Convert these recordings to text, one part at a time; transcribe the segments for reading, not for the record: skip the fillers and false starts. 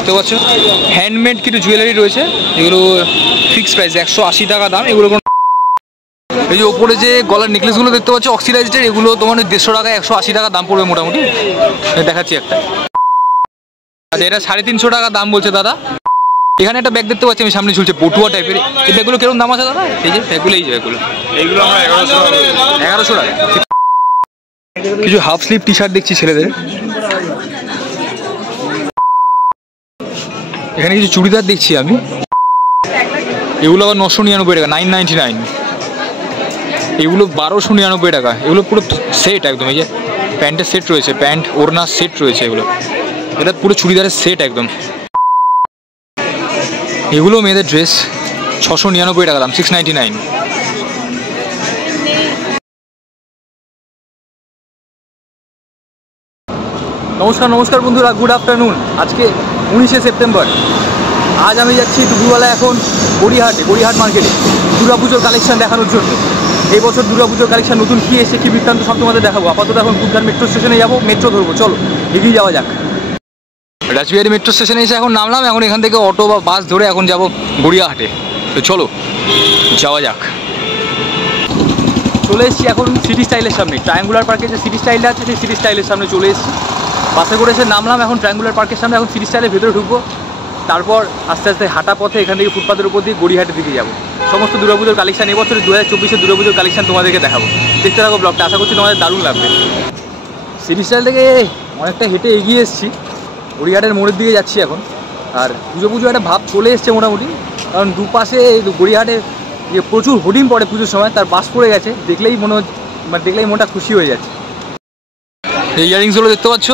দেখতে পাচ্ছ হ্যান্ডমেড কিছু জুয়েলারি রয়েছে, এগুলো ফিক্সড প্রাইস 180 টাকা দাম। এগুলো এই যে ওপরে যে গলার নেকলেসগুলো দেখতে পাচ্ছ অক্সিডাইজডের, এগুলো তোমার 150 টাকা 180 টাকা দাম পড়বে মোটামুটি। দেখাচ্ছি একটা, আচ্ছা এটা 350 টাকা দাম বলছে দাদা। এখানে একটা ব্যাগ দেখতে পাচ্ছি আমি সামনে ঝুলছে পটুয়া টাইপের, এই ব্যাগগুলো কিরকম দাম আছে দাদা? এই যে ব্যাগগুলো, এই যে ব্যাগগুলো, এইগুলো আমরা 1100 টাকা। কিছু হাফ স্লিভ টি শার্ট দেখছি ছেলেদের, এখানে কিছু চুড়িদার দেখছি আমি, এগুলো আবার 999 টাকা, 999। এগুলো 1299 টাকা। এগুলো পুরো সেট একদম, এই যে প্যান্টের সেট রয়েছে, প্যান্ট ওড়নার সেট রয়েছে, এগুলো এটা পুরো চুড়িদারের সেট একদম। এগুলো মেয়েদের ড্রেস 699 টাকা দাম, 699। নমস্কার বন্ধুরা, গুড আফটারনুন। আজকে 19শে সেপ্টেম্বর। আজ আমি যাচ্ছি দুপুরবেলা এখন গড়িয়াহাট মার্কেটে দুর্গাপুজোর কালেকশন দেখানোর জন্য। এই বছর দুর্গাপুজোর কালেকশন নতুন কী এসে কী বৃত্তান্ত সব তোমাদের দেখাবো। আপাতত এখন কুদঘাট মেট্রো স্টেশনে যাবো, মেট্রো ধরবো, চলো এগিয়ে যাওয়া যাক। রাজবিহারী মেট্রো স্টেশনে এসে এখন নামলাম, এখন এখান থেকে অটো বা বাস ধরে এখন যাব গড়িয়াহাটে। তো চলো যাওয়া যাক। চলে এসেছি এখন সিটি স্টাইলের সামনে, ট্রায়াঙ্গুলার পার্কে যে সিটি স্টাইলটা আছে সেই সিটি স্টাইলের সামনে চলে এসেছি। বাসে করে এসে নামলাম এখন ট্রায়াঙ্গুলার পার্কের সামনে, এখন সিটি স্টাইলের ভেতরে ঢুকবো। তারপর আস্তে আস্তে হাঁটা পথে এখান থেকে ফুটপাথের উপর দিয়ে গড়িয়াহাটের দিকে যাবো। সমস্ত দুর্গাপুজোর কালেকশন, এবছর 2024-এর দুর্গাপুজোর কালেকশন তোমাদেরকে দেখাবো। দেখতে থাকো ব্লগটা, আশা করছি তোমাদের দারুণ লাগবে। সিটি স্টাইল থেকে অনেকটা হেঁটে এগিয়ে এসেছি, গড়িয়াহাটের মোড়ের দিকে যাচ্ছি এখন। আর পুজো একটা ভাব চলে এসছে মোটামুটি, কারণ দুপাশে গড়িয়াহাটে যে প্রচুর হোর্ডিং পড়ে পুজোর সময়, তার বাস পড়ে গেছে। দেখলেই মনটা খুশি হয়ে যাচ্ছে। এই ইয়ারিংসগুলো দেখতে পাচ্ছ,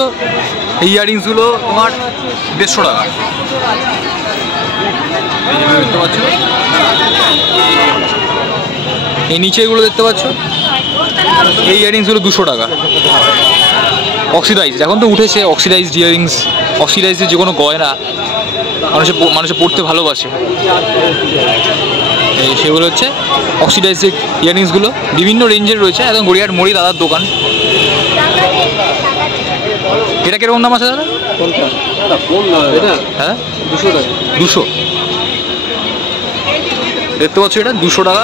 এই ইয়ারিংসগুলো তোমার 150 টাকা। দেখতে পাচ্ছ এই নিচে এগুলো দেখতে পাচ্ছ, এই ইয়ারিংসগুলো 200 টাকা। অক্সিডাইজ এখন তো উঠেছে অক্সিডাইজড ইয়ারিংস, অক্সিডাইজের যে কোনো গয়না মানুষে পড়তে ভালোবাসে, সেগুলো হচ্ছে অক্সিডাইজড ইয়ারিংসগুলো। বিভিন্ন রেঞ্জের রয়েছে, একদম গড়িয়াহাট মোড়ে দাদার দোকান। এটা কিরকম দাম আছে দাদা? হ্যাঁ 200 টাকা। 200 দেখতে পাচ্ছ, এটা 200 টাকা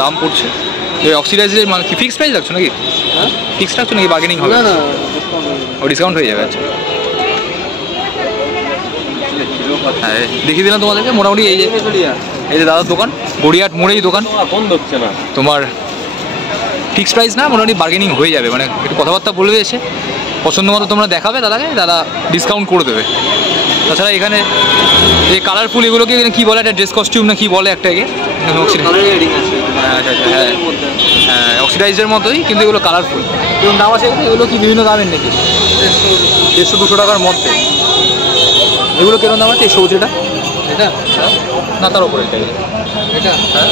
দাম পড়ছে। এই অক্সিডাইজের মানে কি ফিক্সড প্রাইস রাখছো নাকি? হ্যাঁ ফিক্সড রাখছো নাকি, বার্গেনিং হবে? না ও ডিসকাউন্ট হয়ে যাবে। আচ্ছা হ্যাঁ দেখিয়ে দিলাম তোমাদেরকে মোটামুটি। এই যে দাদার দোকান, গড়িয়াহাট মোড়েই দোকান। তোমার ফিক্সড প্রাইস না, মোটামুটি বার্গেনিং হয়ে যাবে, মানে একটু কথাবার্তা বলবে, এসে পছন্দ মতো তোমরা দেখাবে দাদাকে, দাদা ডিসকাউন্ট করে দেবে। তাছাড়া এখানে এই কালারফুল এগুলোকে কী বলে, একটা ড্রেস কস্টিউম না কী বলে একটাকে, হ্যাঁ অক্সিডাইজের মতোই, কিন্তু এগুলো কালারফুল। এরকম দাম আছে এগুলো কি বিভিন্ন দামের নাকি? 150-200 টাকার মধ্যে। এগুলো কেরকম দাম আছে? এই সবজিটা এটা না, তার উপরে এটা হ্যাঁ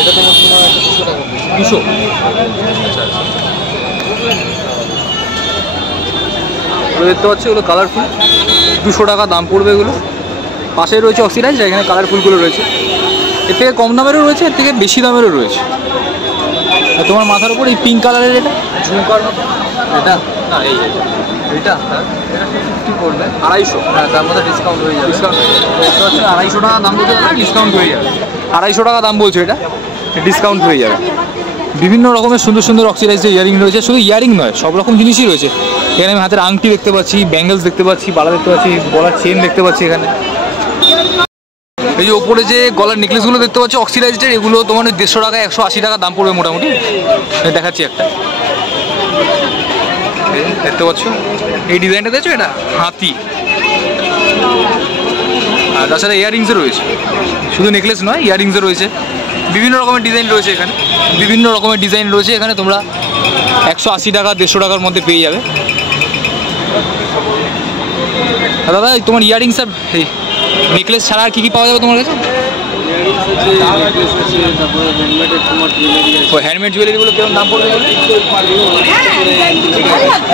এটা তোমার 200 টাকা। 200 আচ্ছা আচ্ছা। দেখতে পাচ্ছি এগুলো কালারফুল, 200 টাকা দাম পড়বে এগুলো। পাশে রয়েছে অক্সিডাইজ, এখানে কালারফুলগুলো রয়েছে। এর থেকে কম দামেরও রয়েছে, এর থেকে বেশি দামেরও রয়েছে। আর তোমার মাথার উপর এই পিঙ্ক কালারের এটা ঝুমকার মতো, এটা না এইটা এটা 250 পড়বে, 250। হ্যাঁ তার মধ্যে ডিসকাউন্ট হয়ে যাবে। ডিসকাউন্ট দেখতে পাচ্ছি 250 টাকা দাম বলছে, ডিসকাউন্ট হয়ে যাবে। 250 টাকা দাম বলছে, এটা ডিসকাউন্ট হয়ে যাবে। বিভিন্ন রকমের সুন্দর সুন্দর অক্সিডাইজড ইয়ারিং রয়েছে, শুধু ইয়ারিং নয় সব রকম জিনিসই রয়েছে এখানে। আমি হাতের আংটি দেখতে পাচ্ছি, ব্যাঙ্গেলস দেখতে পাচ্ছি, বালা দেখতে পাচ্ছি, গলার চেন দেখতে পাচ্ছি এখানে। এই যে ওপরে যে গলার নেকলেসগুলো দেখতে পাচ্ছি অক্সিডাইজডের, এগুলো তোমার 150 টাকা 180 টাকা দাম পড়বে মোটামুটি। দেখাচ্ছি একটা, দেখতে পাচ্ছ এই ডিজাইনটা দেখছো, এটা হাতি। আর তাছাড়া ইয়ারিংসও রয়েছে, শুধু নেকলেস নয় ইয়ারিংসও রয়েছে, বিভিন্ন রকমের ডিজাইন রয়েছে এখানে। বিভিন্ন রকমের ডিজাইন রয়েছে এখানে, তোমরা 180 টাকা 150 টাকার মধ্যে পেয়ে যাবে। দাদা তোমার ইয়ারিংস আর এই নেকলেস ছাড়া আর কী কী পাওয়া যাবে তোমার কাছে? ও হ্যান্ডমেড জুয়েলারিগুলো কেমন দাম পড়বে?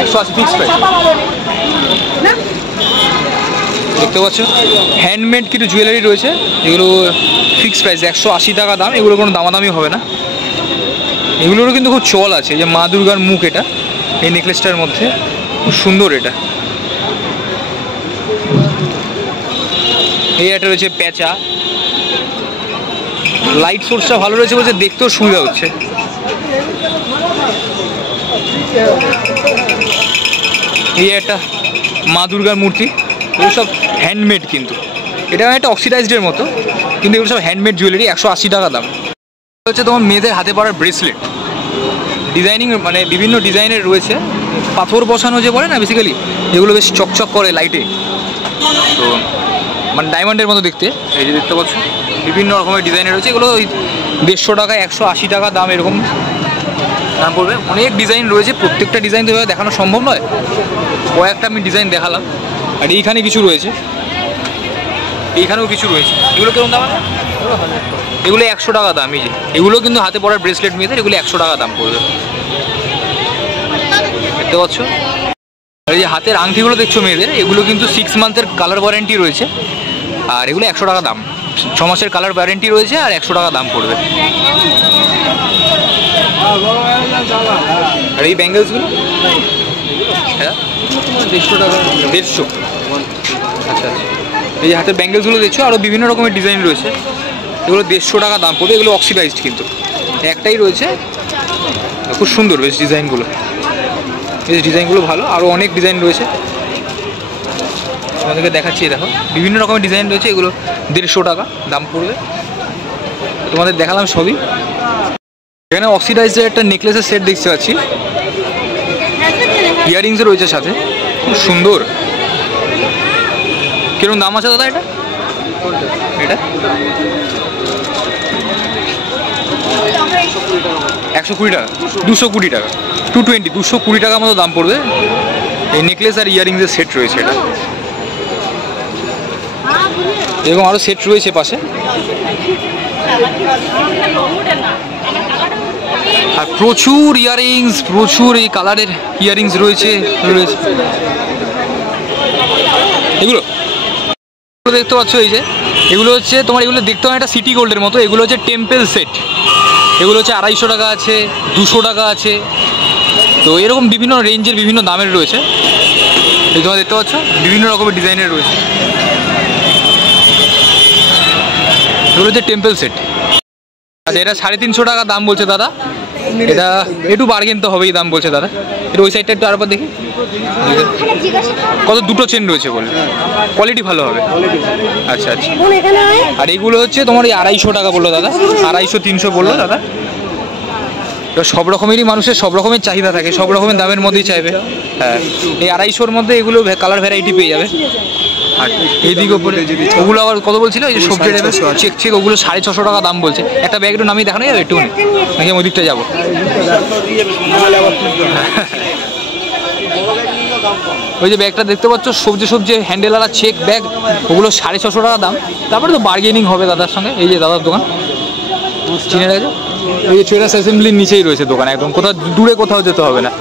180 ফিক্স প্রাইস। দেখতে পাচ্ছ হ্যান্ডমেড কিছু জুয়েলারি রয়েছে, এগুলো ফিক্সড প্রাইস 180 টাকা দাম। এগুলো কোনো দামাদামি হবে না। এগুলোরও কিন্তু খুব চল আছে, যে মা দুর্গার মুখ, এটা এই নেকলেসটার মধ্যে খুব সুন্দর। এটা এই একটা রয়েছে প্যাঁচা, লাইট সোর্সটা ভালো রয়েছে বলছে, দেখতেও সুবিধা হচ্ছে। এই একটা মা দুর্গার মূর্তি, এগুলো সব হ্যান্ডমেড, কিন্তু এটা একটা অক্সিডাইজডের মতো, কিন্তু এগুলো সব হ্যান্ডমেড জুয়েলারি, 180 টাকা দাম। হচ্ছে তোমার মেয়েদের হাতে পরার ব্রেসলেট, ডিজাইনিং মানে বিভিন্ন ডিজাইনের রয়েছে, পাথর বসানো যে বলে না বেসিক্যালি, এগুলো বেশ চকচক করে লাইটে, তো মানে ডায়মন্ডের মতো দেখতে। এই যে দেখতে পাচ্ছ বিভিন্ন রকমের ডিজাইনের রয়েছে, এগুলো ওই 150 টাকা 180 টাকা দাম, এরকম দাম পড়বে। অনেক ডিজাইন রয়েছে, প্রত্যেকটা ডিজাইন তো এভাবে দেখানো সম্ভব নয়, কয়েকটা আমি ডিজাইন দেখালাম। আর এইখানে কিছু রয়েছে, এইখানেও কিছু রয়েছে, এগুলো কেমন দাম? এগুলো 100 টাকা দাম। এই যে এগুলো কিন্তু হাতে পরার ব্রেসলেট মেয়েদের, এগুলো 100 টাকা দাম পড়বে, দেখতে পাচ্ছ। আর এই যে হাতের আংটিগুলো দেখছো মেয়েদের, এগুলো কিন্তু 6 মান্থের কালার ওয়ারেন্টি রয়েছে, আর এগুলো 100 টাকা দাম। 6 মাসের কালার ওয়ারেন্টি রয়েছে আর 100 টাকা দাম পড়বে। আর এই ব্যাঙ্গেলসগুলো, হ্যাঁ 150 টাকা, 150। আচ্ছা আচ্ছা, এই যে হাতের ব্যাঙ্গেলসগুলো দেখছো, আরও বিভিন্ন রকমের ডিজাইন রয়েছে, এগুলো 150 টাকা দাম পড়বে। এগুলো অক্সিডাইজড, কিন্তু একটাই রয়েছে, খুব সুন্দর বেশ ডিজাইনগুলো, বেশ ডিজাইনগুলো ভালো, আরও অনেক ডিজাইন রয়েছে, তোমাদেরকে দেখাচ্ছি। দেখো বিভিন্ন রকমের ডিজাইন রয়েছে, এগুলো 150 টাকা দাম পড়বে, তোমাদের দেখালাম সবই। এখানে অক্সিডাইজের একটা নেকলেসের সেট দেখতে পাচ্ছি, ইয়াররিংসও রয়েছে সাথে, খুব সুন্দর। কিরকম দাম আছে দাদা এটা? এটা 120 টাকা, 220 টাকা, 220 টাকা মতো দাম পড়বে। এই নেকলেস আর ইয়াররিংসের সেট রয়েছে এটা, এবং আরও সেট রয়েছে পাশে। আর প্রচুর ইয়াররিংস, প্রচুর এই কালারের ইয়াররিংস রয়েছে। এগুলো দেখতে পাচ্ছ, এই যে এগুলো হচ্ছে তোমার, এগুলো দেখতে হয় একটা সিটি গোল্ডের মতো, এগুলো হচ্ছে টেম্পেল সেট, এগুলো হচ্ছে 250 টাকা আছে, 200 টাকা আছে, তো এরকম বিভিন্ন রেঞ্জের বিভিন্ন দামের রয়েছে। এই তোমরা দেখতে পাচ্ছ বিভিন্ন রকমের ডিজাইনের রয়েছে, এগুলো হচ্ছে টেম্পেল সেট। আচ্ছা, এটা 350 টাকা দাম বলছে দাদা, এটা একটু বার্গেন তো হবেই দাম বলছে দাদা। এটা ওই সাইডটা একটু আরেকবার দেখি, কত দুটো চেন রয়েছে বলে, কোয়ালিটি ভালো হবে। আচ্ছা আচ্ছা, আর এইগুলো হচ্ছে তোমার এই 250 টাকা বললো দাদা, 250-300 বললো দাদা। সব রকমেরই মানুষের সব রকমের চাহিদা থাকে, সব রকমের দামের মধ্যেই চাইবে। হ্যাঁ, এই 250-র মধ্যে এগুলো কালার ভ্যারাইটি পেয়ে যাবে। আর এইদিকে ওপরে ওগুলো আবার কত বলছিল, এই যে সবজি চেক চেক, ওগুলো 650 টাকা দাম বলছে। একটা ব্যাগ একটু নামিয়ে দেখানো যাবে একটু, নাকি ওই দিকটা যাবো? ওই যে ব্যাগটা দেখতে পাচ্ছ, সবজি সবজি হ্যান্ডেলওয়ালা চেক ব্যাগ, ওগুলো 650 টাকা দাম। তারপরে তো বার্গেনিং হবে দাদার সঙ্গে। এই যে দাদার দোকান চিনে রাখছো, এই যে ট্রেডার্স অ্যাসেম্বলির নিচেই রয়েছে দোকান, একদম কোথাও দূরে কোথাও যেতে হবে না।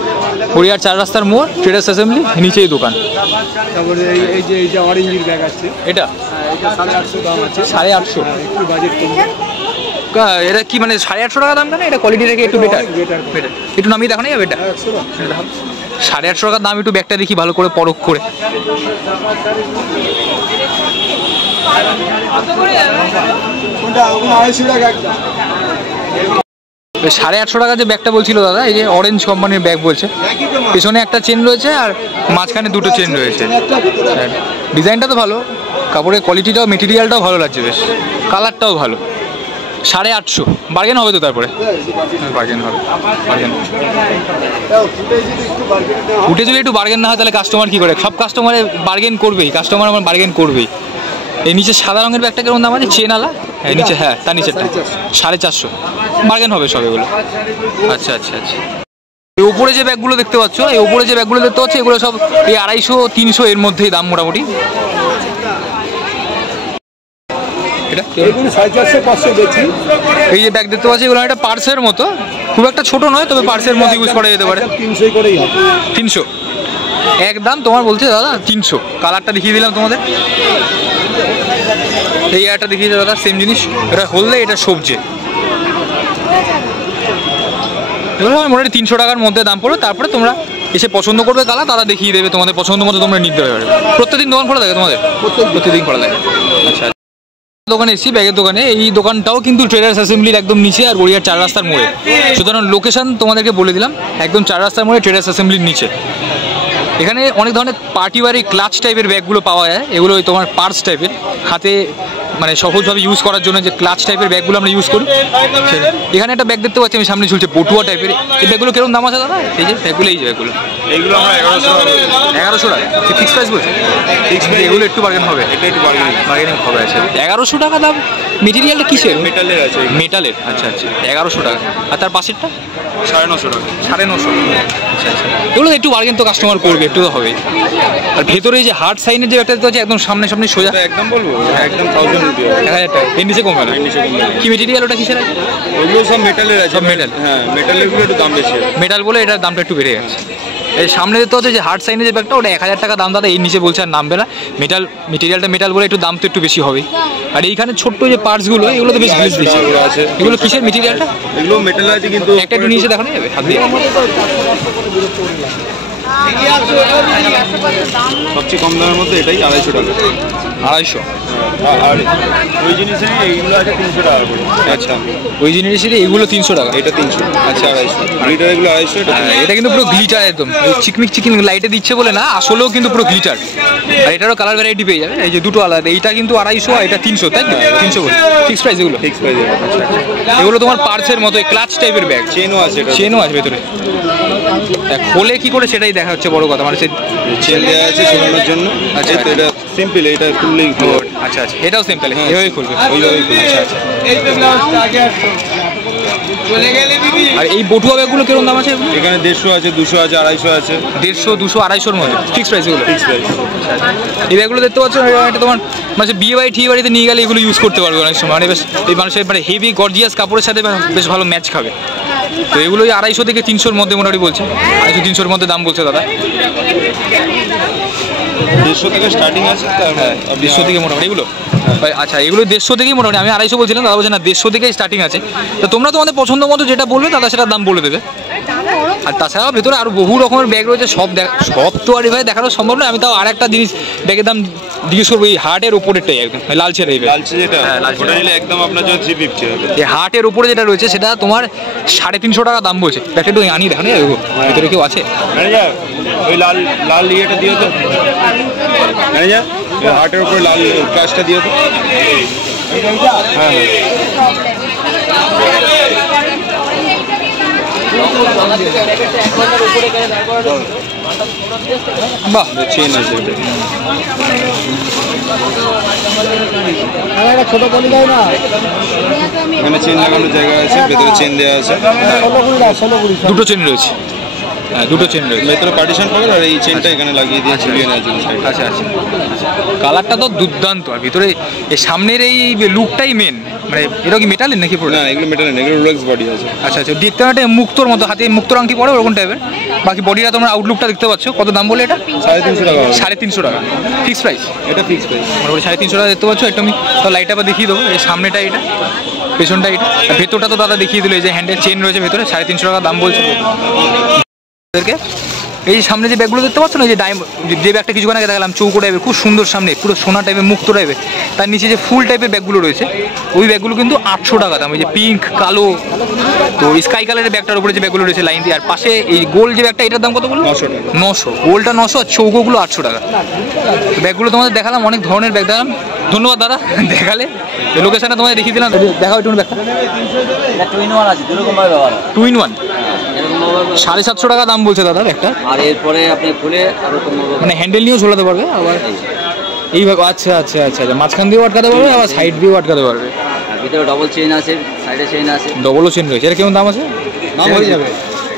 হরিয়ার 4 রাস্তার মোড়, ট্রেডার্স অ্যাসেম্বলি, নিচেই দোকান। তারপরে এই যে অরেঞ্জের ব্যাগ আছে, এটা 850 দাম আছে, 850। একটু বাজেট কম। এটা কি মানে 850 টাকা দাম? কেন এটা কোয়ালিটি থেকে একটু বেটার, একটু নামিয়ে দেখানো যাবে? এটা 850 টাকার দাম। একটু ব্যাগটা দেখি ভালো করে পরখ করে। 850 টাকা যে ব্যাগটা বলছিল দাদা, এই যে অরেঞ্জ কোম্পানির ব্যাগ বলছে, পেছনে একটা চেন রয়েছে আর মাঝখানে দুটো চেন রয়েছে। ডিজাইনটা তো ভালো, কাপড়ের কোয়ালিটিটাও মেটেরিয়ালটাও ভালো লাগছে বেশ, কালারটাও ভালো। 850 বার্গেন হবে তো? তারপরে বার্গেন হবে, বার্গেন উঠে যদি একটু বার্গেন না হয় তাহলে কাস্টমার কী করে? সব কাস্টমারে বার্গেন করবেই, কাস্টমার আমার বার্গেন করবেই। এই নিচে সাদা রঙের ব্যাগটা কেমন দাম আছে? চেনালা, হ্যাঁ নিচে, হ্যাঁ তার নিচেরটা 450, বার্গেন হবে সব এগুলো। আচ্ছা আচ্ছা আচ্ছা, এই ওপরে যে ব্যাগগুলো দেখতে পাচ্ছ, এই ওপরে যে ব্যাগগুলো দেখতে পাচ্ছ, এগুলো সব এই 250-300 এর মধ্যেই দাম মোটামুটি। এই যে ব্যাগ দেখতে পাচ্ছি, এগুলো একটা পার্সের মতো, খুব একটা ছোট নয়, তবে পার্সের মধ্যে ইউজ করা যেতে পারে। 300 করেই হবে। 300 একদম তোমার বলছে দাদা 300। কালারটা দেখিয়ে দিলাম তোমাদের, এই একটা দেখিয়ে দাদা সেম জিনিস, এটা হলদে, এটা সবজি। এগুলো মোটামুটি 300 টাকার মধ্যে দাম পড়বে। তারপরে তোমরা এসে পছন্দ করবে কালার, তারা দেখিয়ে দেবে, তোমাদের পছন্দ মতো তোমরা নিতে পারবে। প্রত্যেকদিন দোকান খোলা থাকে তোমাদের? প্রত্যেকদিন খোলা থাকে। আচ্ছা। দোকানে এসেছি, ব্যাগের দোকানে। এই দোকানটাও কিন্তু ট্রেডার্স অ্যাসেম্বলির একদম নিচে আর গড়িয়ার 4 রাস্তার মোড়ে। সুতরাং লোকেশন তোমাদেরকে বলে দিলাম, একদম 4 রাস্তার মোড়ে ট্রেডার্স অ্যাসেম্বলির নিচে। এখানে অনেক ধরনের পার্টি বাড়ি ক্লাচ টাইপের ব্যাগগুলো পাওয়া যায়। এগুলো তোমার পার্স টাইপের, হাতে মানে সহজভাবে ইউজ করার জন্য যে ক্লাচ টাইপের ব্যাগগুলো আমরা ইউজ করি। এখানে একটা ব্যাগ দেখতে পাচ্ছি আমি সামনে ঝুলছে, পটুয়া টাইপের। এই ব্যাগগুলো কিরকম দাম আছে দাদা? এই যে ব্যাগগুলো, এই যে ব্যাগগুলো, এইগুলো আমরা 1100 টাকা। ফিক্স প্রাইস বলছে? এগুলো একটু বার্গেন হবে, বার্গেনিং হবে। আচ্ছা, 1100 টাকা দাম। মেটেরিয়ালটা কিসের? মেটালের আছে। মেটালের? আচ্ছা আচ্ছা, 1100 টাকা। আর তার পাশেরটা 950 টাকা। 950। আচ্ছা আচ্ছা, এগুলো একটু বার্গেন তো কাস্টমার করবে, একটু তো হবে। আর ভেতরে যে হার্ড সাইনের যে একটা আছে একদম সামনে সামনে সোজা, একদম বলবো একদম 1000 রুপি, 1000 টাকা। এর নিচে কমবে না? কি মেটেরিয়াল ওটা, কিসের আছে? ওগুলো সব মেটালের আছে। সব মেটাল? হ্যাঁ, মেটালের গুলো একটু দাম বেশি। মেটাল বলে এটার দামটা একটু বেড়ে যাচ্ছে। এই সামনে দেখতে হচ্ছে যে হার্ড সাইনের যে ব্যাগটা, ওটা 1000 টাকা দাম দাদা। এই নিচে বলছে আর নামবে না। মেটেরিয়ালটা মেটাল বলে একটু দাম তো একটু বেশি হবে। আর এইখানে ছোট্ট যে পার্টসগুলো, এগুলো তো বেশ গ্লিজ দিচ্ছে। এগুলো কিসের মেটেরিয়ালটা? এগুলো মেটাল আছে, কিন্তু একটা একটু নিচে দেখানো যাবে হাত দিয়ে? সবচেয়ে কম দামের মধ্যে এটাই 250 টাকা। 250? আর ওই জিনিসের এইগুলো আছে 300 টাকা করে। আচ্ছা, ওই জিনিসের এইগুলো 300 টাকা? এটা 300। আচ্ছা, 250। গ্লিটার এগুলো 250। এটা কিন্তু পুরো গ্লিটার একদম, চিকমিক চিকমিক লাইটে দিচ্ছে বলে না, আসলেও কিন্তু পুরো গ্লিটার। আর এটারও কালার ভ্যারাইটি পেয়ে যাবে। এই যে দুটো আলাদা, এইটা কিন্তু 250 আর এটা 300, তাই তো? 300 বলে ফিক্স প্রাইস এগুলো? Fix price. এগুলো তোমার পার্সের মতো ক্লাচ টাইপের ব্যাগ। চেনও আছে, চেনও আছে ভেতরে। খোলে কি করে সেটাই দেখা হচ্ছে বড় কথা। মানে চেন দেওয়া আছে ঝোলানোর জন্য। আচ্ছা, তো এটা সিম্পল, এটা খুললেই খুলবে। আচ্ছা আচ্ছা, এটাও সিম্পল, এইভাবেই খুলবে? ওইভাবেই খুলবে। আচ্ছা আচ্ছা। আর এই বটুয়া ব্যাগগুলো কিরকম দাম আছে? এখানে 150 আছে, 200 আছে, 250 আছে। 150, 200, 250-র মধ্যে ফিক্স প্রাইস এগুলো? Fix price. এই ব্যাগগুলো দেখতে পাচ্ছ, এটা তোমার মানে বিয়ে বাড়ি ঠিক বাড়িতে নিয়ে গেলে এগুলো ইউজ করতে পারবে অনেক সময়। মানে বেশ এই মানুষের মানে হেভি গর্জিয়াস কাপড়ের সাথে বেশ ভালো ম্যাচ খাবে। তো এগুলোই 250 থেকে 300-র মধ্যে মোটামুটি বলছে। 250-300-র মধ্যে দাম বলছে দাদা। 150 থেকে স্টার্টিং আছে। হ্যাঁ, 150 থেকে মোটামুটি এগুলো। আচ্ছা, এগুলো 150 থেকেই মোটামুটি। আমি 250 বলছিলাম, দাদা বলছে না 150 থেকেই স্টার্টিং আছে। তো তোমরা তোমাদের পছন্দ মতো যেটা বলবে দাদা সেটার দাম বলে দেবে। আর তাছাড়াও ভেতরে আরও বহু রকমের ব্যাগ রয়েছে। সব তো আর এভাবে দেখানো সম্ভব নয়। আমি তাও আর একটা জিনিস ব্যাগের দাম জিজ্ঞেস করবো, এই হার্টের উপরেরটাই একদম লালচের। এই লালচে যেটা, হ্যাঁ, ওটা নিলে একদম আপনার জন্য 350 হবে। এই হার্টের উপরে যেটা রয়েছে সেটা তোমার 350 টাকা দাম বলছে। ব্যাগটা একটু আনি দেখানো যাবে? ভেতরে কেউ আছে? ম্যানেজার, ওই লাল লাল ইয়েটা দিও তো ম্যানেজার, হার্টের উপরে লাল কাজটা দিও তো। হ্যাঁ হ্যাঁ। বাহ, চেন আছে এটা। এখানে চেন লাগানোর জায়গা আছে, ভেতরে চেন দেওয়া আছে। দুটো চেন রয়েছে। হ্যাঁ, দুটো চেন রয়েছে। ভেতরে পার্টিশন পাবে, আর এই চেনটা এখানে লাগিয়ে দিয়ে ঝুলিয়ে নেওয়ার জন্য। আচ্ছা আচ্ছা, কালারটা তো দুর্দান্ত। আর ভিতরে এই সামনের এই লুকটাই মেন। মানে এটা কি মেটালের নাকি? না, এগুলো মেটালের না, এগুলো রোলেক্স বডি আছে। আচ্ছা আচ্ছা, দেখতে একটা মুক্তোর মতো, হাতে মুক্তোর আংটি পড়ে ওরকম টাইপের। বাকি বডিটা তোমরা আউটলুকটা দেখতে পাচ্ছ। কত দাম বলে এটা? 350 টাকা। 350 টাকা ফিক্স প্রাইস? এটা ফিক্স প্রাইস। মোটামুটি 350 টাকা দেখতে পাচ্ছ। একটু আমি তো লাইটটা আবার দেখিয়ে দেবো। এই সামনেটা এটা, পেছনটা এটা, আর ভেতরটা তো দাদা দেখিয়ে দিল। এই যে হ্যান্ডেল চেন রয়েছে ভেতরে। 350 টাকা দাম বলছে। এই সামনে যে ব্যাগগুলো দেখতে পাচ্ছ না, যে ব্যাগটা কিছুক্ষণ আগে দেখালাম, চৌকো টাইপের, খুব সুন্দর, সামনে পুরো সোনা টাইপের, মুক্ত টাইপের। তার নিচে যে ফুল টাইপের ব্যাগগুলো রয়েছে, ওই ব্যাগগুলো কিন্তু 800 টাকা দাম। ওই যে পিঙ্ক, কালো, তো স্কাই কালারের ব্যাগটার উপরে যে ব্যাগগুলো রয়েছে লাইন দিয়ে। আর পাশে এই গোল যে ব্যাগটা, এটার দাম কত বলবো? 900 টাকা। 900, গোলটা 900 আর চৌকোগুলো 800 টাকা। ব্যাগগুলো তোমাদের দেখালাম, অনেক ধরনের ব্যাগ দেখালাম। ধন্যবাদ দাদা দেখালে। লোকেশনটা তোমাদের দেখিয়ে দিলাম। দেখাও একটু ব্যাগটা। টু ইন ওয়ান 750 টাকা দাম বলছে দাদা ব্যাগটা। আর এরপরে আপনি খুলে আরো মানে হ্যান্ডেল নিয়েও ঝোলাতে পারবে আবার এইভাবে। আচ্ছা আচ্ছা আচ্ছা আচ্ছা, মাঝখান দিয়েও আটকাতে পারবে, আবার সাইড দিয়েও আটকাতে পারবে। আর ভিতরে ডবল চেইন আছে, সাইডে চেইন আছে, ডবলও চেন রয়েছে। এটা কেমন দাম আছে? দাম হয়ে যাবে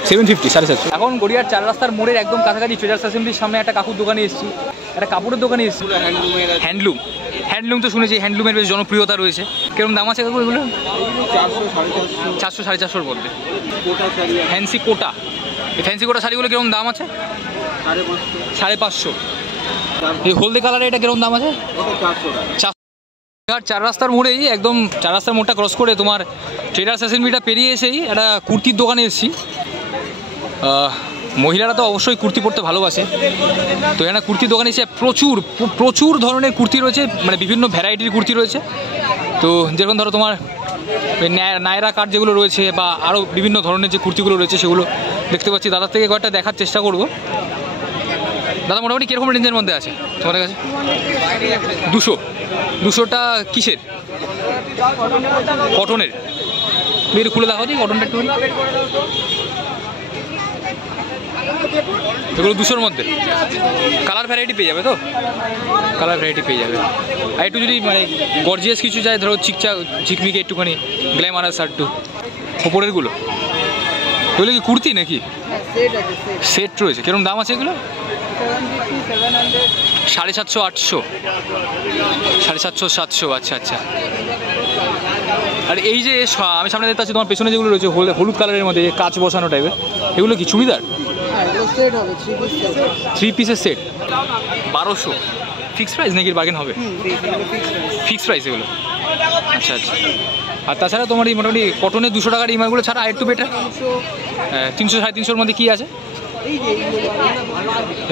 750, 750। এখন গড়িয়ার 4 রাস্তার মোড়ের একদম কাছাকাছি ট্রেডার্স অ্যাসেম্বলির সামনে একটা কাকুর দোকানে এসেছি। একটা কাপড়ের দোকানে এসেছি। হ্যান্ডলুম তো শুনেছি, হ্যান্ডলুমের বেশ জনপ্রিয়তা রয়েছে। কিরকম দাম আছে কাকু এগুলো? 400, 450-450-র মধ্যে। ফ্যান্সি কোটা, এই ফ্যান্সি কোটা শাড়িগুলো কিরকম দাম আছে? 550। এই হলদে কালারে এটা কিরকম দাম আছে? 400। 4 রাস্তার মোড়েই, একদম 4 রাস্তার মোড়টা ক্রস করে তোমার ট্রেডার্স অ্যাসেম্বলিটা পেরিয়ে এসেই একটা কুর্তির দোকানে এসেছি। মহিলারা তো অবশ্যই কুর্তি পরতে ভালোবাসে, তো এখানে কুর্তির দোকানে এসে প্রচুর ধরনের কুর্তি রয়েছে, মানে বিভিন্ন ভ্যারাইটির কুর্তি রয়েছে। তো যেরকম ধরো তোমার নায়রা কাট যেগুলো রয়েছে বা আরও বিভিন্ন ধরনের যে কুর্তিগুলো রয়েছে সেগুলো দেখতে পাচ্ছি। দাদার থেকে কয়েকটা দেখার চেষ্টা করব। দাদা মোটামুটি কীরকম রেঞ্জের মধ্যে আছে তোমাদের কাছে? 200টা কিসের? কটনের? তুমি একটু খুলে দেখাও দিই কটনটা একটু। এগুলো 200-র মধ্যে কালার ভ্যারাইটি পেয়ে যাবে তো? কালার ভ্যারাইটি পেয়ে যাবে। আর একটু যদি মানে গর্জিয়াস কিছু চাই, ধরো ঝিকমিকে একটুখানি গ্ল্যামারাস আর একটু ওপরেরগুলো, এগুলো কি কুর্তি নাকি? সেট রয়েছে। কিরকম দাম আছে এগুলো? 750, 800, 750, 700। আচ্ছা আচ্ছা। আর এই যে আমি সামনে দেখতে পাচ্ছি তোমার পেছনে যেগুলো রয়েছে হলুদ কালারের মধ্যে কাঁচ বসানো টাইপের, এগুলো কি চুড়িদার? 3 পিসের সেট 1200। ফিক্স প্রাইস নাকি বার্গেন হবে? ফিক্স প্রাইস এগুলো। আচ্ছা আচ্ছা। আর তাছাড়া তোমার এই মোটামুটি কটনের 200 টাকার ইমারগুলো ছাড়া আর একটু বেটার 300, 350-র মধ্যে কী আছে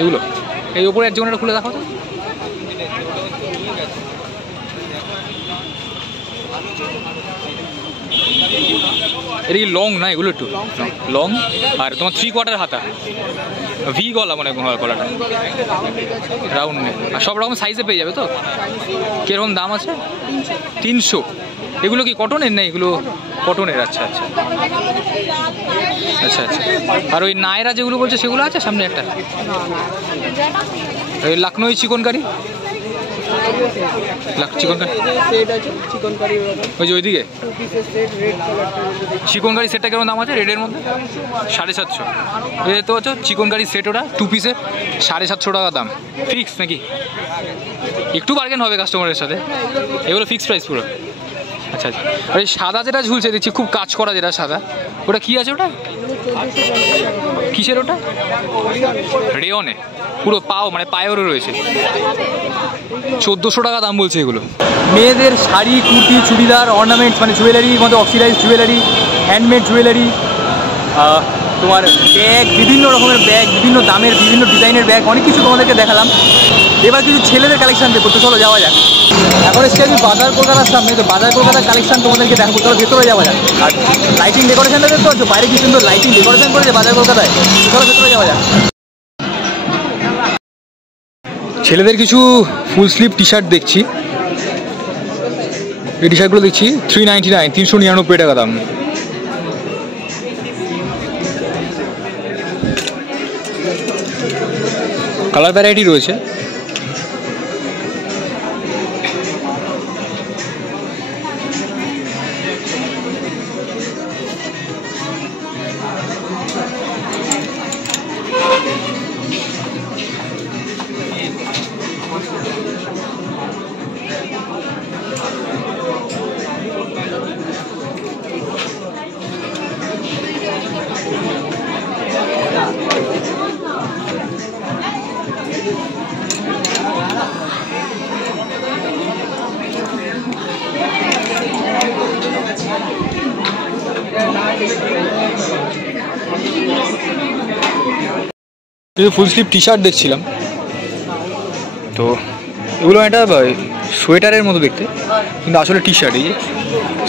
এগুলো? এই ওপরে এক জীবনটা খুলে দেখো তো। এটা কি লং না এগুলো? একটু লং। আর তোমার 3/4 হাতা, ভি গলা মানে গলাটা রাউন্ড নেই। আর সব রকম সাইজে পেয়ে যাবে তো? কীরকম দাম আছে? 300। এগুলো কি কটনের? না এগুলো কটনের। আচ্ছা আচ্ছা আচ্ছা আচ্ছা। আর ওই নায়রা যেগুলো বলছে সেগুলো আছে সামনে একটা? ওই লখনৌ চিকনকারি, ওই যে ওইদিকে চিকনকারি সেটটা কেমন দাম আছে রেডের মধ্যে? 750। এই তো হচ্ছে চিকনকারি সেট, ওটা 2 পিসের 750 টাকা দাম। ফিক্স নাকি? একটু বার্গেন হবে কাস্টমারের সাথে? এগুলো ফিক্স প্রাইস পুরো? আচ্ছা আচ্ছা। আর এই সাদা যেটা ঝুলছে দেখছি খুব কাজ করা, যেটা সাদা, ওটা কি আছে? ওটা কিসের? ওটা রেয়নে পুরো মানে পায়েরও রয়েছে। 1400 টাকা দাম বলছে এগুলো। মেয়েদের শাড়ি, কুর্তি, চুড়িদার, অর্নামেন্টস মানে জুয়েলারির মধ্যে অক্সিডাইজ জুয়েলারি, হ্যান্ডমেড জুয়েলারি, তোমার ব্যাগ, বিভিন্ন রকমের ব্যাগ, বিভিন্ন দামের বিভিন্ন ডিজাইনের ব্যাগ, অনেক কিছু তোমাদেরকে দেখালাম। এবার কিছু ছেলেদের কালেকশান দেখবো, তো চলো যাওয়া যাক। এখন এসে আমি বাজার কলকাতার সামনে, তো বাজার কলকাতার কালেকশান তোমাদেরকে দেখাবো, চলো ভেতরে যাওয়া যাক। আর লাইটিং ডেকোরেশনটা দেখতে পাচ্ছ, বাইরে কি সুন্দর লাইটিং ডেকোরেশন করেছে বাজার কলকাতায়, চলো ভেতরে যাওয়া যাক। ছেলেদের কিছু ফুল স্লিভ টি শার্ট দেখছি। এই টি শার্টগুলো দেখছি 399, 399 টাকা দাম। কালার ভ্যারাইটি রয়েছে। ফুল স্লিভ টি শার্ট দেখছিলাম, তো এগুলো একটা সোয়েটারের মতো দেখতে, কিন্তু আসলে টি শার্ট। এই যে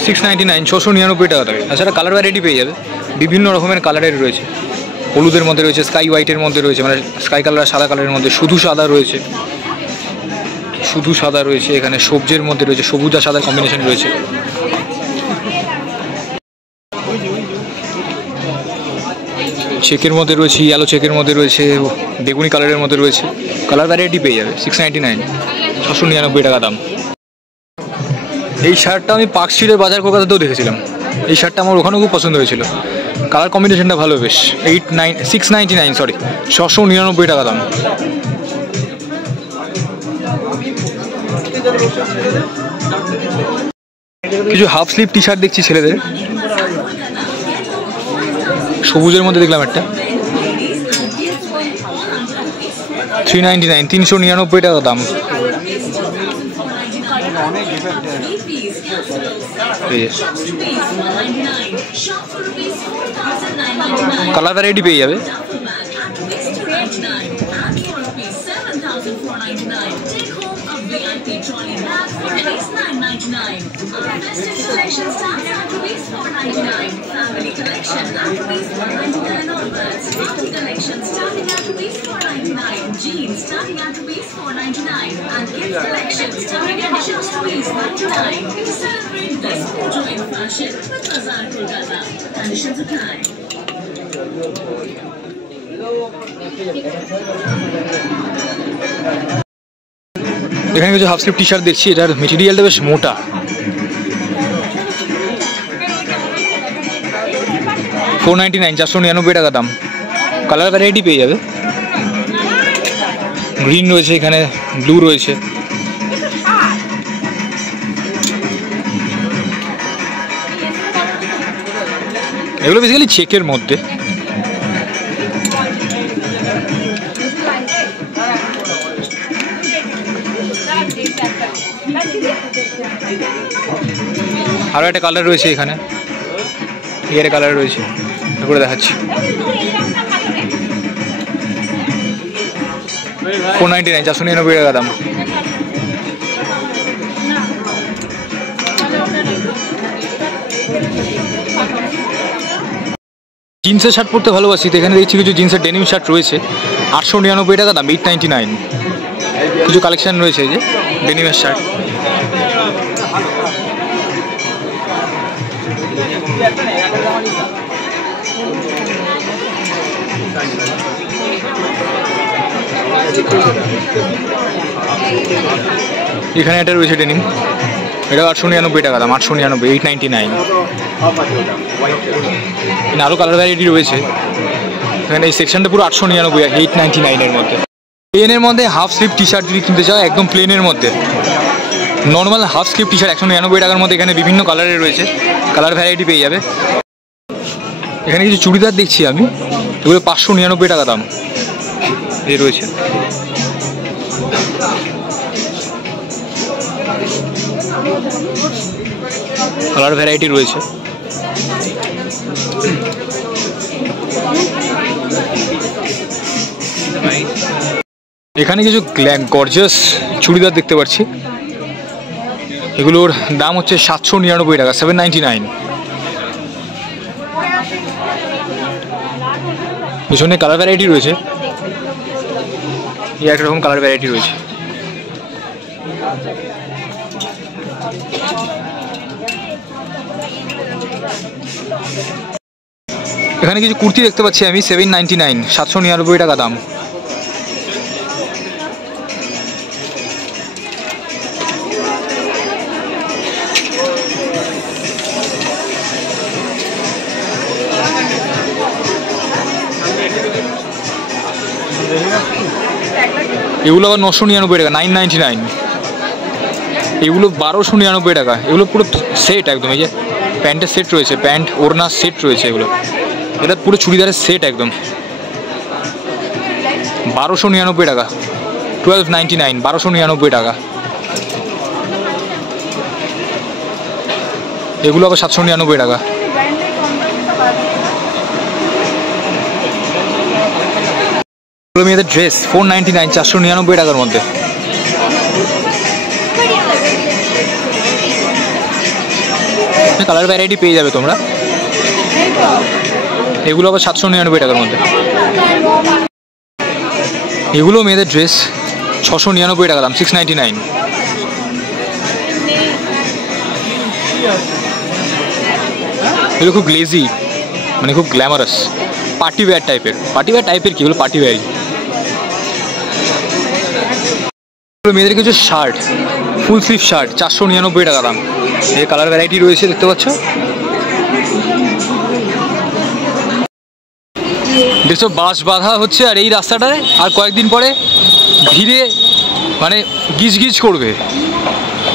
699, 699 টাকা থাকে। তাছাড়া কালার ভ্যারাইটি পেয়ে যাবে, বিভিন্ন রকমের কালারের রয়েছে। হলুদের মধ্যে রয়েছে, স্কাই হোয়াইটের মধ্যে রয়েছে, মানে স্কাই কালার, সাদা কালারের মধ্যে, শুধু সাদা রয়েছে, শুধু সাদা রয়েছে। এখানে সবুজের মধ্যে রয়েছে, সবুজ আর সাদার কম্বিনেশন রয়েছে। চেকের মধ্যে রয়েছে, ইয়েলো চেকের মধ্যে রয়েছে, বেগুনি কালারের মধ্যে রয়েছে। কালার ভ্যারাইটি পেয়ে যাবে। 699, 699 টাকা দাম। এই শার্টটা আমি পার্ক স্ট্রিটের বাজার কলকাতাতেও দেখেছিলাম। এই শার্টটা আমার ওখানেও খুব পছন্দ হয়েছিল, কালার কম্বিনেশনটা ভালো বেশ। 699, সরি 699 টাকা দাম। কিছু হাফ স্লিভ টি শার্ট দেখছি ছেলেদের, সবুজের মধ্যে দেখলাম একটা 399, 399 টাকা দাম। কালার ভ্যারাইটি পেয়ে যাবে। $4.99. Festive collection starts at $4.99. Family collection at $4.99 onwards. Party collection starting at $4.99. Jeans starting at $4.99. And kids collection starting at just $4.99. Celebrate this photo in fashion with Bazaar Kolkata. Conditions apply. এখানে কিছু half sleeve T shirt দেখছি, এটার মেটেরিয়ালটা বেশ মোটা। $4.99, 499 টাকা দাম। Colour variety পেয়ে যাবে, গ্রিন রয়েছে, এখানে ব্লু রয়েছে। এগুলো বেসিক্যালি চেকের মধ্যে। আরও একটা কালার রয়েছে এখানে, একটা কালার রয়েছে, করে দেখাচ্ছি। $4.99, 499 টাকা দাম। জিন্সের শার্ট পরতে ভালোবাসি, তো এখানে দেখছি কিছু জিন্সের ডেনিম শার্ট রয়েছে, $899 টাকা দাম, $899। কিছু কালেকশন রয়েছে এই যে ডেনিমের শার্ট। এখানে একটা রয়েছে ডেনিম, এটা $899 টাকা দাম, $899, $899। আরও কালার ভ্যারাইটি রয়েছে এখানে, এই সেকশনটা পুরো $899, $899 এর মধ্যে। প্লেনের মধ্যে হাফ স্লিভ টি শার্ট যদি কিনতে চাও, একদম প্লেনের মধ্যে normal half sleeve T shirt $199 টাকার মধ্যে। এখানে বিভিন্ন কালারের রয়েছে, কালার ভ্যারাইটি পেয়ে যাবে। এখানে কিছু চুড়িদার দেখছি আমি, এগুলো $599 টাকা দাম এই রয়েছে। কালার ভ্যারাইটি রয়েছে। এখানে কিছু গর্জিয়াস চুড়িদার দেখতে পাচ্ছি, এগুলোর দাম হচ্ছে $799 টাকা, $799। পিছনে কালার ভ্যারাইটি রয়েছে, এই একটা রকম কালার ভ্যারাইটি রয়েছে। এখানে কিছু কুর্তি দেখতে পাচ্ছি আমি, $799, $799 টাকা দাম। এগুলো আবার $999 টাকা, $999। এগুলো $1299 টাকা, এগুলো পুরো সেট একদম। এই যে প্যান্টের সেট রয়েছে, প্যান্ট ওড়নার সেট রয়েছে, এগুলো এটা পুরো চুড়িদারের সেট একদম। $1299 টাকা, $1299, $1299 টাকা। এগুলো আবার $799 টাকা। মেয়েদের ড্রেস $499, $499 টাকার মধ্যে। কালার ভ্যারাইটি পেয়ে যাবে তোমরা, এগুলো আবার $799 টাকার মধ্যে। এগুলো মেয়েদের ড্রেস $699 টাকা দাম, $699। এগুলো খুব গ্লেজি, মানে খুব গ্ল্যামারাস, পার্টি ওয়্যার টাইপের। পার্টি ওয়্যার টাইপের কি, এগুলো পার্টি ওয়্যারই। মেয়েদের কিছু শার্ট, ফুল স্লিভ শার্ট $499 টাকা দাম। এই কালার ভ্যারাইটি রয়েছে, দেখতে পাচ্ছ। দেখছো বাস বাঁধা হচ্ছে, আর এই রাস্তাটায় আর কয়েকদিন পরে ভিড়ে মানে গিজ গিজ করবে।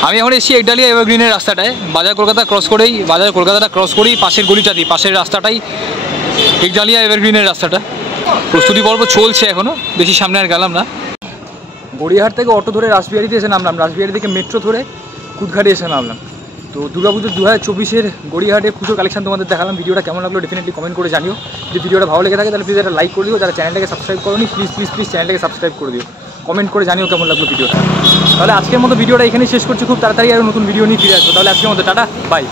আমি এখন এসেছি একডালিয়া এভারগ্রিনের রাস্তাটায়, বাজার কলকাতা ক্রস করেই, বাজার কলকাতাটা ক্রস করেই পাশের গলিটা দিই, পাশের রাস্তাটাই একডালিয়া এভারগ্রিনের রাস্তাটা। প্রস্তুতি পর্ব চলছে এখনও, বেশি সামনে আর গেলাম না। গড়িয়াহাট থেকে অটো ধরে রাসবিহারিতে এসে নামলাম, রাসবিহারি থেকে মেট্রো ধরে কুদঘাটে এসে নামলাম। তো দুর্গাপুজো 2024-এর গড়িয়াহাটে পুজোর কালেকশন তোমাদের দেখালাম। ভিডিওটা কেমন লাগলো ডেফিনেটলি কমেন্ট করে জানিও। যদি ভিডিওটা ভালো লেগে থাকে তাহলে প্লিজ একটা লাইক করে দিও। যারা চ্যানেলটাকে সাবস্ক্রাইব করোনি প্লিজ চ্যানেলটাকে সাবস্ক্রাইব করে দিও। কমেন্ট করে জানিও কেমন লাগলো ভিডিওটা। তাহলে আজকের মতো ভিডিওটা এখানেই শেষ করছি, খুব তাড়াতাড়ি আরও নতুন ভিডিও নিয়ে ফিরে আসবো। তাহলে আজকের মতো টাটা, বাই।